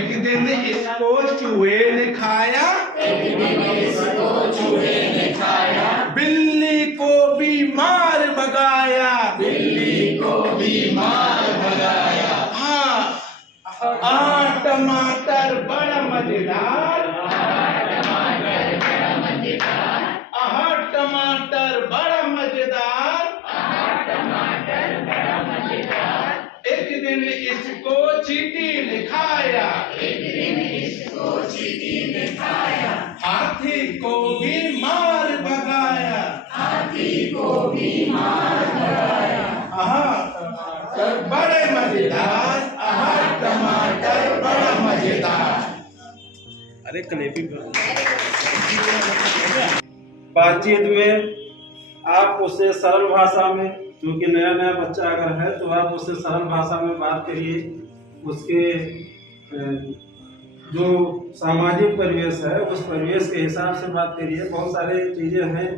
एक दिन इसको चूहे ने खाया, बिल्ली को बीमार भगाया, हाँ टमाटर बड़ा मजेदार, टमाटर बड़ा मजेदार, एक दिन इसको चींटी ने खाया, हाथी को भी मार भगाया, टमाटर बड़े मजेदार, टमाटर बड़ा मजेदार। अरे क्लेपिंग बातचीत में आप उससे सरल भाषा में, क्योंकि नया नया बच्चा अगर है तो आप उससे सरल भाषा में बात करिए। उसके जो सामाजिक परिवेश है उस परिवेश के हिसाब से बात करिए। बहुत सारी चीज़ें हैं,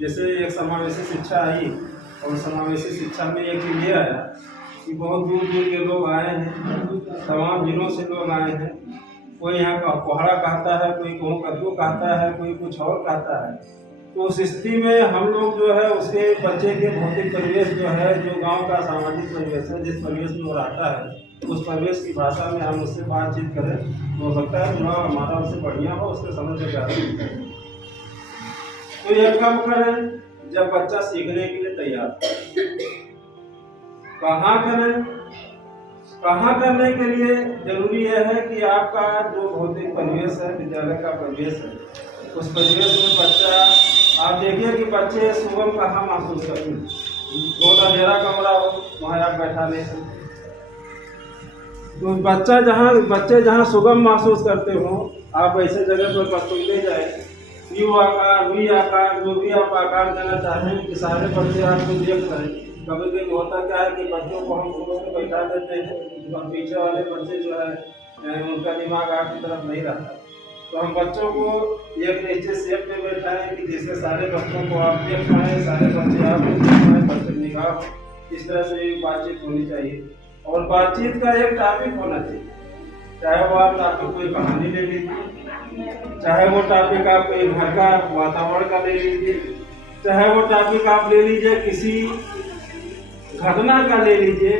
जैसे एक समावेशी शिक्षा आई और समावेशी शिक्षा में एक चीज़ ये आया कि बहुत दूर दूर के लोग आए हैं, तमाम जिलों से लोग आए हैं। कोई यहाँ का कोहड़ा कहता है, कोई कहूँ कद्दू कहता है, कोई कुछ और कहता है। तो उस स्थिति में हम लोग जो है उसके बच्चे के भौतिक परिवेश जो है, जो गांव का सामाजिक परिवेश है, जिस परिवेश में वो रहता है, उस परिवेश की भाषा में हम उससे बातचीत करें तो हो सकता है जुड़ाव हमारा उससे बढ़िया हो, उसके समझ में ज़्यादा मिलता है। तो यह कब करें? जब बच्चा सीखने के लिए तैयार। कहाँ करें? कहाँ करने के लिए जरूरी यह है कि आपका जो भौतिक परिवेश है, विद्यालय का परिवेश है, उस परिवेश में बच्चा, आप देखिए कि बच्चे सुगम कहाँ महसूस करते हैं। बहुत अंधेरा कमरा हो वहाँ आप बैठा नहीं सकते। तो बच्चे जहाँ सुगम महसूस करते हो, आप ऐसे जगह पर बच्चों ले जाए। यू आकार, वी आकार, जो भी आप आकार देना चाहें कि सारे बच्चे आपको देख रहे हैं। कभी कभी होता क्या है कि बच्चों को हम फूलों में बैठा देते हैं और पीछे वाले बच्चे जो है उनका दिमाग आपकी तरफ नहीं रहता। तो हम बच्चों को एक निश्चित शेप में बैठाएं कि जिससे सारे बच्चों को आप देख पाएँ, सारे बच्चे आप देख पाएँ, बच्चे निगाह। इस तरह से बातचीत होनी चाहिए और बातचीत का एक टॉपिक होना चाहिए। चाहे वो आप टॉपिक कोई कहानी ले लीजिए, चाहे वो टॉपिक आप कोई घर का वातावरण का ले लीजिए, चाहे वो टॉपिक आप ले लीजिए किसी घटना का ले लीजिए,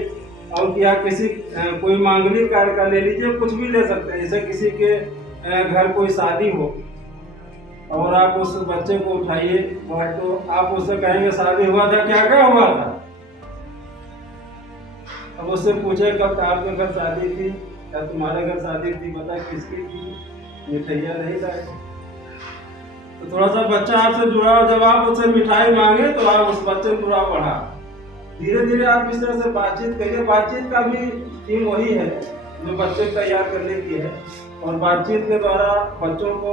और या किसी कोई मांगलिक कार्य का ले लीजिए, कुछ भी ले सकते हैं। जैसे किसी के घर कोई शादी हो और आप उस बच्चे को उठाइए, तो आप उससे कहेंगे शादी हुआ था, क्या क्या हुआ था। अब उससे पूछे कब आपके घर शादी थी, क्या तुम्हारे घर शादी थी, बता किसकी थी, मिठाइयाँ नहीं लाए। तो थोड़ा सा बच्चा आपसे जुड़ा, जब आप उससे मिठाई मांगे तो आप उस बच्चे को जुड़ाव बढ़ा। धीरे धीरे आप इस तरह से बातचीत करिए। बातचीत का भी थीम वही है जो बच्चे को तैयार करने की है, और बातचीत के द्वारा बच्चों को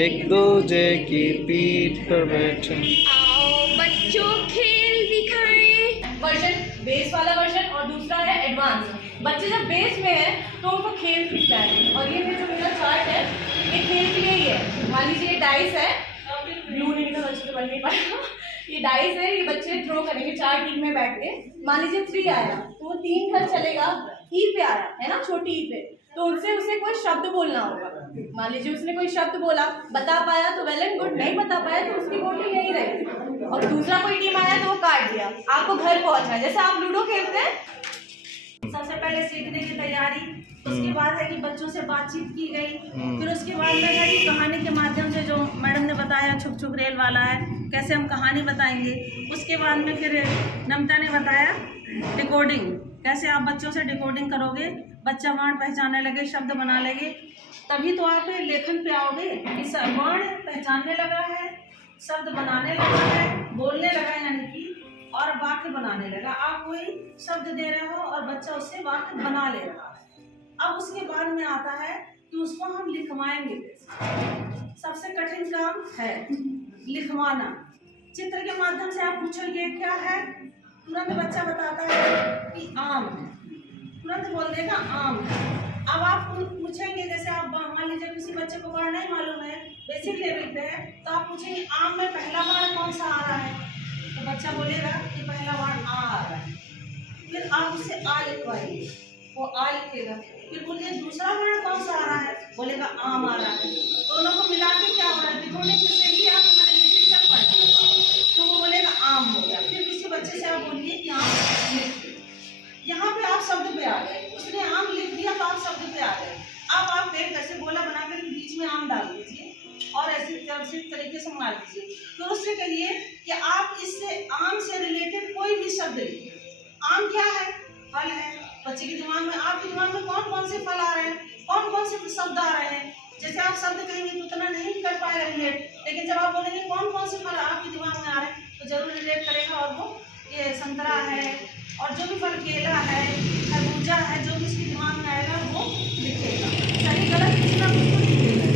एक दूजे की पीठ पर बैठे। आओ बच्चों खेल दिखाएं। वर्जन बेस वाला वर्जन और दूसरा है एडवांस। बच्चे जब बेस में है तो उनको खेल सीखता है। और ये जो मेरा चार्ट है ये खेल के लिए ही है। मान लीजिए ये डाइस है, ब्लू नहीं तो बच्चे तो बन नहीं पाएगा। ये डाइस है, ये बच्चे थ्रो करेंगे 4 टीम में बैठ के। मान लीजिए 3 आया तो वो 3 घर चलेगा। ई पे आया है ना, छोटी ई पे, तो उनसे उसे कोई शब्द बोलना होगा। मान लीजिए उसने कोई शब्द बोला, बता पाया तो वेल एंड गुड, नहीं बता पाया तो उसकी गोटी यही रहेगी। और दूसरा कोई टीम आया तो वो काट दिया। आपको घर पहुंचना है, जैसे आप लूडो खेलते हैं। सबसे पहले सीखने की तैयारी, उसके बाद है कि बच्चों से बातचीत की गई, फिर उसके बाद में है कि कहानी के माध्यम से जो मैडम ने बताया छुप छुप रेल वाला है, कैसे हम कहानी बताएंगे। उसके बाद में फिर नमता ने बताया डिकोडिंग, कैसे आप बच्चों से डिकोडिंग करोगे, बच्चा वर्ण पहचानने लगे, शब्द बना लेंगे, तभी तो आप लेखन पे आओगे कि वर्ण पहचानने लगा है, शब्द बनाने लगा है, बोलने लगा है, यानी कि और वाक्य बनाने लगा। आप कोई शब्द दे रहे हो और बच्चा उससे वाक्य बना ले रहा है। अब उसके बाद में आता है कि उसको हम लिखवाएंगे कैसे। सबसे कठिन काम है लिखवाना। चित्र के माध्यम से आप पूछोगे क्या है, तुरंत बच्चा बताता है कि आम है, तुरंत बोल देगा आम है। अब आप पूछेंगे, जैसे आप मान लीजिए किसी बच्चे को वर्ण नहीं मालूम है, बेसिक लेवल पे है, तो आप पूछेंगे आम में पहला वर्ण कौन सा आ रहा है, तो बच्चा बोलेगा कि पहला वर्ण आ रहा है। फिर आप उससे आ लिखवाइए, वो आ लिखेगा। फिर बोलिए दूसरा वर्ण कौन सा आ रहा है, बोलेगा आम आ रहा है। दोनों को मिला के क्या हो रहा है, डिकोडिंग से भी आप रिलेटेड कर पाएंगे, तो वो बोलेगा आम हो गया। फिर किसी बच्चे से आप बोलिए कि आम लिख, यहाँ पे आप शब्द पे आ गए, उसने आम लिख दिया तो आप शब्द पे आ गए। अब आप एक ऐसे गोला बनाकर बीच में आम डाल दीजिए और ऐसे तरीके से मार दीजिए। तो उससे कहिए कि आप इससे आम से रिलेटेड कोई भी शब्द लिखिए। आम क्या है, फल है। बच्चे के दिमाग में, आपके दिमाग में कौन कौन से फल आ रहे हैं, कौन कौन से शब्द आ रहे हैं। जैसे आप शब्द कहेंगे तो उतना नहीं कर पाएगा रिलेट, लेकिन जब आप बोलेंगे कौन कौन से फल आपके दिमाग में आ रहे हैं तो जरूर रिलेट करेगा। और वो ये संतरा है और जो भी फल, केला है, खरबूजा है, जो भी इसके दिमाग में आएगा वो लिखेगा। सही गलत किसी ना कुछ तो लिखेगा।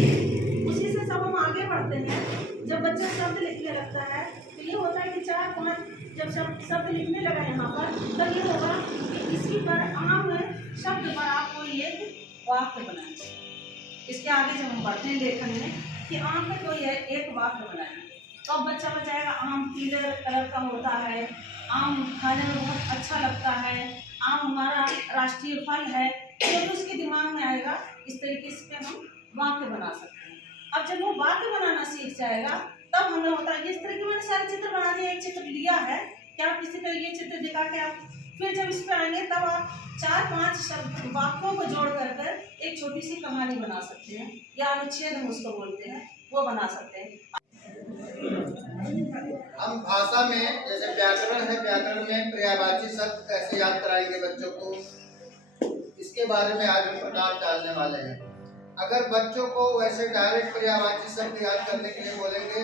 उसी से सब हम आगे बढ़ते हैं। जब बच्चा शब्द लिखने लगता है तो ये होता है कि 4-5 जब शब्द लिखने लगा यहाँ पर, तब ये होगा कि इसी पर आम शब्द पर आप कोई एक वाक्य बनाएं। इसके आगे जब हम बढ़ते हैं लेखन में कि आम पे कोई एक वाक्य बनाएं, तो अब बच्चा बताएगा आम पीले कलर का होता है, आम खाने में बहुत अच्छा लगता है, आम हमारा राष्ट्रीय फल है। तो उसके दिमाग में आएगा, इस तरीके से हम वाक्य बना सकते हैं। अब जब वो वाक्य बनाना सीख जाएगा तब हमें होता है कि इस तरह के मैंने सारे चित्र बना दिए, एक चित्र लिया है, क्या आप किसी तरह ये चित्र दिखा के आप फिर जब इस पर आएंगे तब आप 4-5 शब्द वाक्यों को जोड़ कर एक छोटी सी कहानी बना सकते हैं, या अनुच्छेद हम उसको बोलते हैं, वो बना सकते हैं। हम भाषा में जैसे व्याकरण है, व्याकरण में पर्यायवाची शब्द कैसे याद कराएंगे बच्चों को, इसके बारे में आज हम प्रकाश डालने वाले हैं। अगर बच्चों को वैसे डायरेक्ट पर्यायवाची शब्द याद करने के लिए बोलेंगे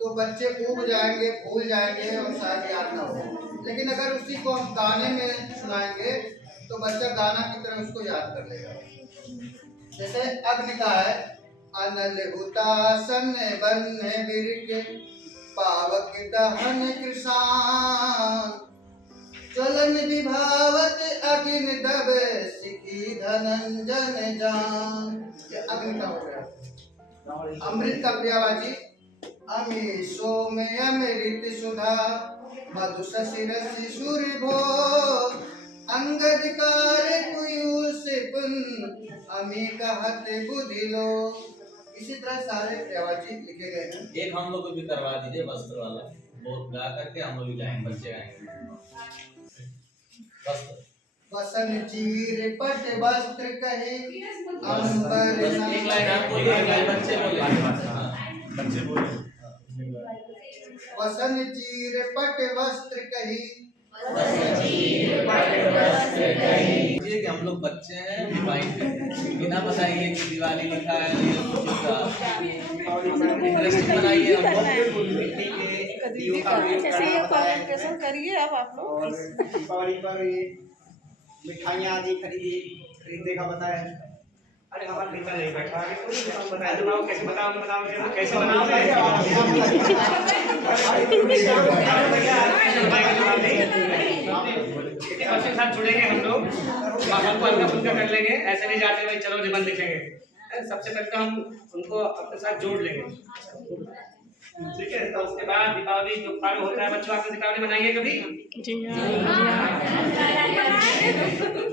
तो बच्चे ऊब जाएंगे, भूल जाएंगे और शायद याद ना हो। लेकिन अगर उसी को हम गाने में सुनाएंगे तो बच्चा गाना की तरह उसको याद कर लेगा। जैसे अग्नि का है, अनल हुतासन बन्ने बिरके पावक दहन कृषान, ज्वलन विभावत अग्नि दबे सिखी धनंजन जान। ये अग्नि का हो गया। अमृत का पर्यायवाची अमी सोमय अमृत सुधा मधु शशि रसि सूर्य भो अंगधिकार कुयूस पुन अमी कहत बुद्धि लो। इसी तरह सारे पर्यायवाची लिखे गए हैं। एक हम लोग को भी करवा दीजिए वस्त्र वाला, वो गा करके हम लोग भी गाएंगे, बच्चे गाएंगे। वस्त्र वसन चीर पट वस्त्र कहे अंबर बस एक लाइन आप बोलिए, एक लाइन बच्चे बोले, बच्चे बोले। वसन चीर पट वस्त्र कही, ये कि हम लोग बच्चे हैं, दिवाली बिना बताइए कि दिवाली लिखा है, इंटरेस्टिंग बनाइए। करिए अब आप लोग। और दीपावली पर ये मिठाइयाँ आदि खरीदने का बताया। अरे हमारा बेटा नहीं बैठा है तो बता दो कैसे बताओ कैसे बनाओ इतने बच्चों के साथ जुड़ेंगे हम लोग माहौल को हल्का फुल्का कर लेंगे, ऐसे नहीं जाते भाई चलो निबंध लिखेंगे। सबसे पहले तो हम उनको अपने साथ जोड़ लेंगे, ठीक है। तो उसके बाद दीपावली जो पर्व होता है, बच्चों आपने दीपावली मनाई है कभी? जी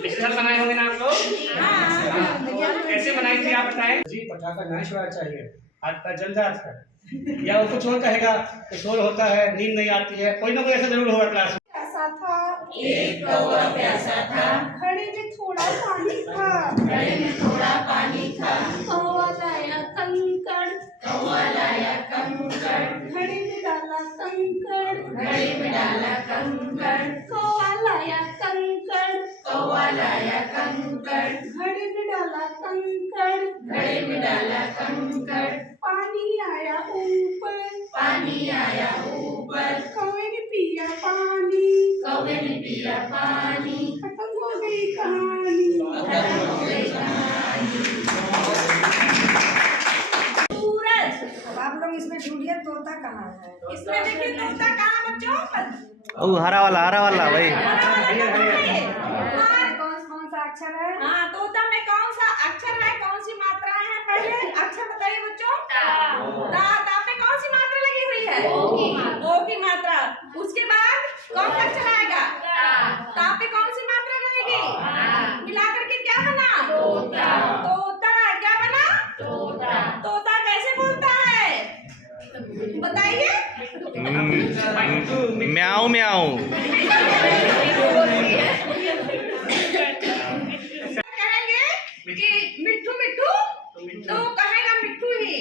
पिछले साल मनाए होंगे ना आप लोग? कैसे मनाई थी आप बताएं? जी पटाखा नहीं छुड़ाना चाहिए, हाथ पैर जल जाता है, या वो कुछ और कहेगा कि शोर होता है, नींद नहीं आती है, कोई ना कोई ऐसा जरूर होगा क्लास में। प्यासा था, एक कौवा प्यासा था, घड़े में थोड़ा पानी था, घड़े में थोड़ा पानी था, कौवा लाया कंकड़, कौवा लाया कंकड़, घड़े में डाला कंकड़, घड़े में डाला कंकड़, कौवा लाया कंकड़, कौवा लाया कंकड़, घड़े में डाला कंकड़, घड़े में डाला कंकड़, पानी आया ऊपर, पानी आया ऊपर, कौवे ने पिया पानी, कौवे ने पिया पानी, खत्म हो गई कहानी। खत्म हो गई कहानी। सूरज, अब आप लोग इसमें ढूंढिए तोता कहाँ है। इसमें देखिए तोता कहाँ बच्चों? ओ हरा वाला भाई। कौन कौन सा अक्षर है? हाँ, तोता में कौन सा अक्षर है, कौन सी मात्रा है? पहले अक्षर बताइए बच्चों। ता पे कौन सी मात्रा लगी हुई है? ओ की मात्रा। उसके बाद कौन सा अक्षर आएगा? ता पे कौन सी मात्रा रहेगी? मिला करके क्या बना? तोता। क्या बना? तोता कैसे बोलता है बताइए? म्याऊ म्याऊ। कहेंगे कि मिट्ठू मिट्ठू, तो कहेगा मिट्ठू ही।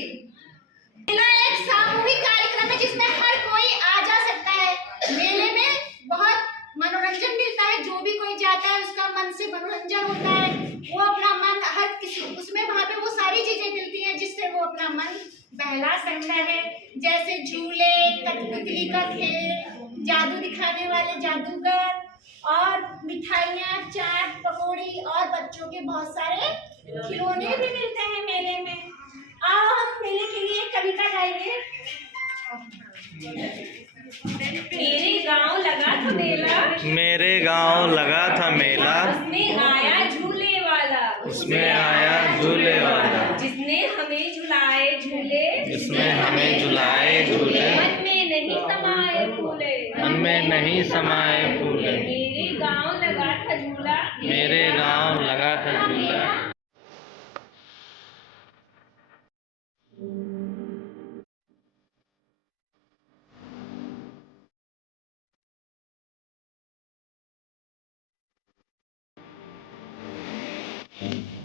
मेला एक सामूहिक कार्यक्रम है जिसमें हर कोई आ जा सकता है। मेले में बहुत मनोरंजन मिलता है, जो भी कोई जाता है उसका मन से मनोरंजन होता है। वो अपना मन हर किसी उसमें वहाँ पे वो सारी चीजें मिलती हैं जिससे वो अपना मन बहला सकता है, जैसे झूले, कठपुतली का खेल, जादू दिखाने वाले जादूगर और मिठाइयाँ, चाट, पकौड़ी और बच्चों के बहुत सारे खिलौने भी मिलते हैं मेले में। आओ हम मेले के लिए कविता गाएंगे। मेरे गांव लगा था मेला, मेरे गांव लगा था मेला, उसमें आया झूले वाला, उसमें आया झूले वाला, जिसने हमें झुलाए झूले, जिसने हमें झुलाए झूले, मन में नहीं समाए फूले, मन में नहीं समाए फूले। मेरे गांव लगा था झूला, मेरे गांव लगा था झूला। Thank you.